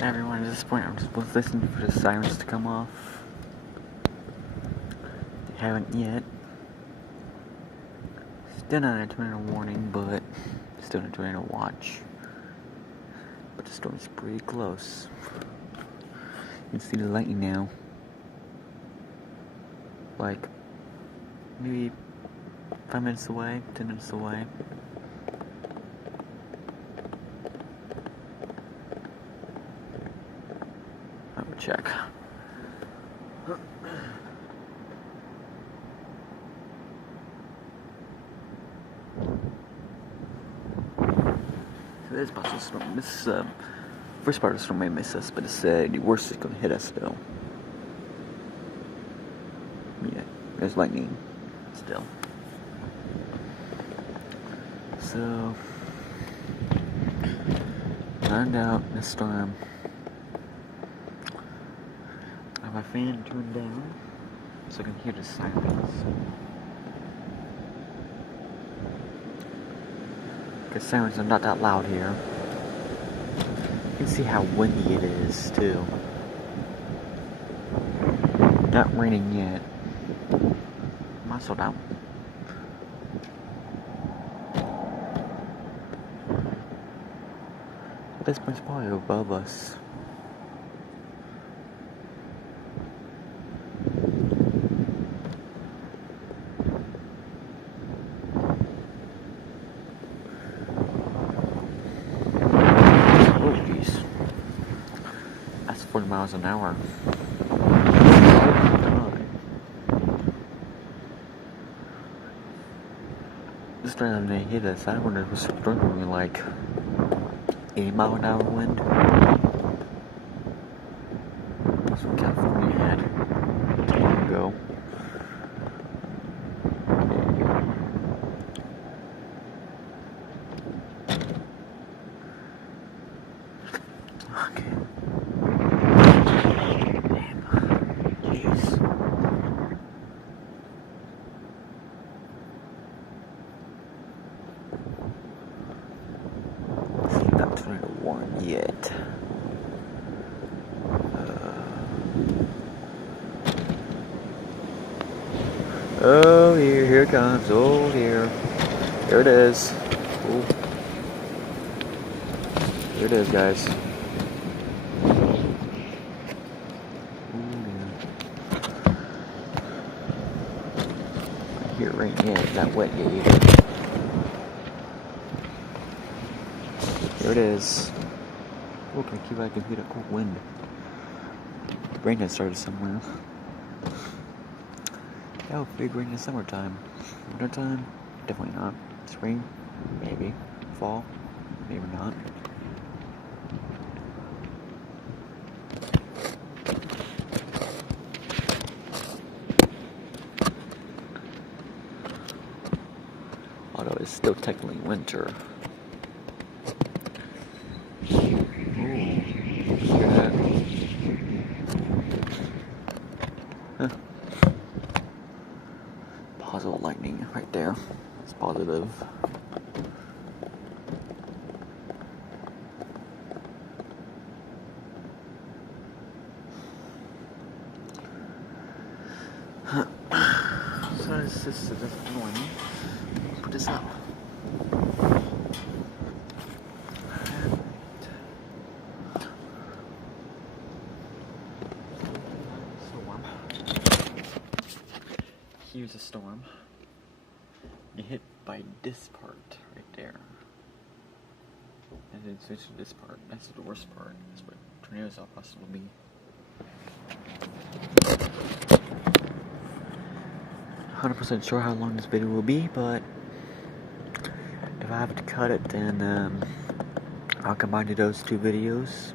Everyone, at this point, I'm just listening for the sirens to come off. They haven't yet. Still not a tornado warning, but still a tornado watch. But the storm's pretty close. You can see the lightning now. Like, maybe 5 minutes away, 10 minutes away. I will check. This part of the storm, this first part of the storm may miss us, but it's the worst is going to hit us still. Yeah, there's lightning still. So, lined out in the storm. I have my fan turned down so I can hear the sirens. The sirens are not that loud here. You can see how windy it is too. Not raining yet. Might slow down. This one's probably above us. Oh jeez. That's 40 miles an hour. This time they hit us, I wonder if it was throwing like 80-mile-an-hour wind. That's what California had a time ago. Okay. Damn. Jeez. Not tornado warning yet. Oh dear, here it comes. Oh dear. There it is. Ooh. There it is, guys. Here, rain yet. It's not wet yet either. There it is. Oh, can I can hear that cold wind. Rain has started somewhere. That would be rain in the summertime. Wintertime? Definitely not. Spring? Maybe. Fall? Maybe not. Although it's still technically winter. Huh. Positive lightning right there. It's positive. So this is annoying. Put this up. Here's a storm. You hit by this part right there. And then switch to this part. That's the worst part. That's what tornadoes are possible to be. 100% sure how long this video will be, but if I have to cut it, then I'll combine those two videos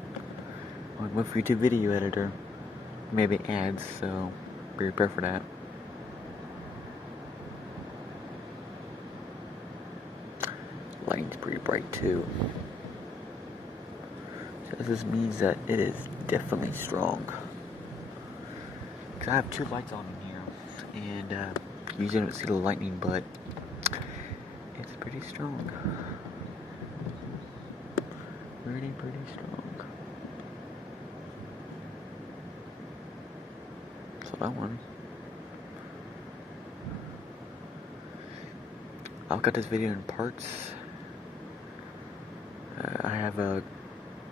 on one YouTube video editor. Maybe ads, so be prepared for that. Lighting's pretty bright too. So this means that it is definitely strong. Cause I have two lights on in here, and usually don't see the lightning, but it's pretty strong. Pretty strong. So that one. I'll cut this video in parts. I have a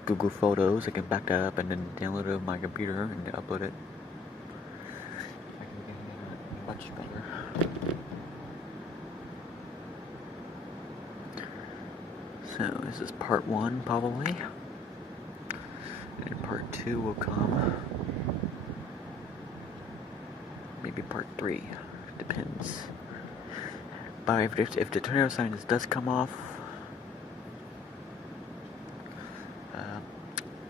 Google Photos. I can back that up and then download it on my computer and upload it. I can get it much better. So this is part 1 probably. And part 2 will come. Maybe part 3. Depends. But if the tornado signs does come off,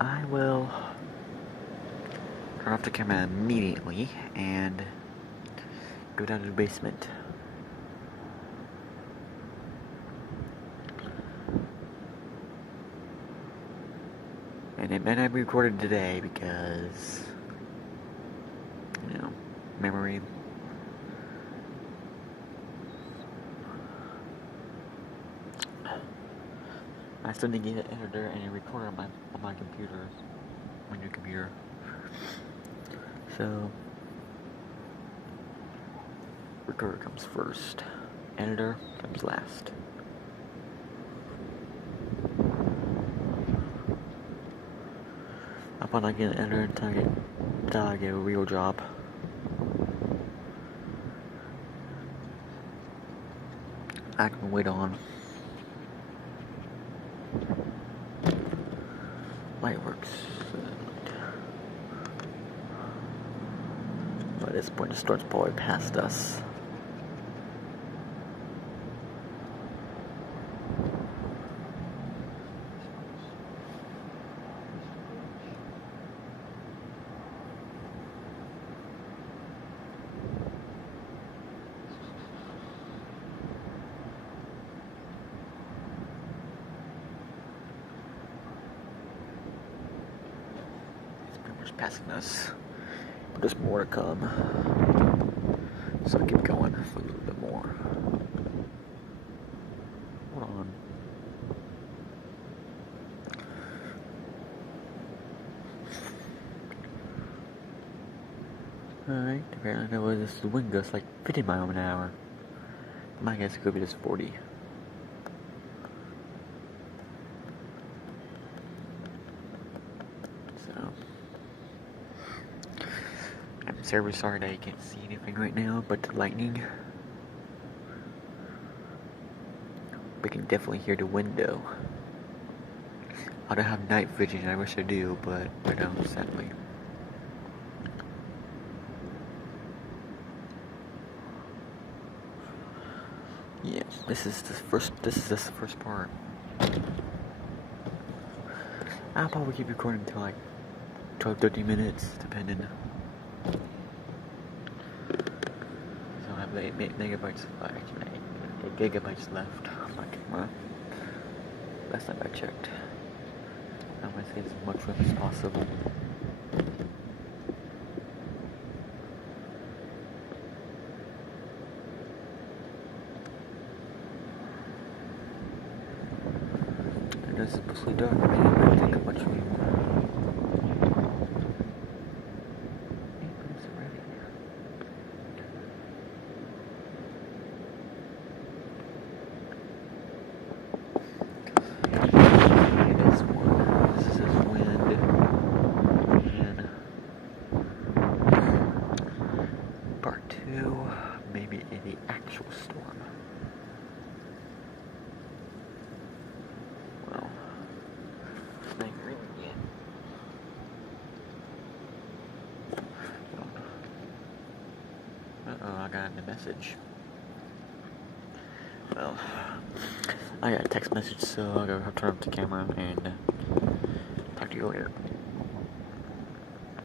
I will turn off the camera immediately and go down to the basement. And it may not be recorded today because, memory. I still need to get an editor and a recorder on my computer, my new computer. So, recorder comes first, editor comes last. I'll probably get an editor until I get a real job. I can wait on. Light works. By this point, the storm's probably past us. Passing us, but there's more to come, so I'll keep going for a little bit more. Hold on. Alright, apparently there was this wind gust like 50 miles an hour. My guess it could be just 40. So I'm very sorry that you can't see anything right now, but the lightning. We can definitely hear the window. I don't have night vision, I wish I do, but I don't, sadly. Yeah, this is the first part. I'll probably keep recording until like 12-13 minutes, depending. So I have 8 megabytes, actually 8 gigabytes left on my camera. Last time I checked. I'm gonna save as much room as possible. It is mostly dark, maybe I might take up much room. Maybe in the actual storm. Well, snake ring again. I got a message. Well, I got a text message, so I'll go turn off the camera and talk to you later.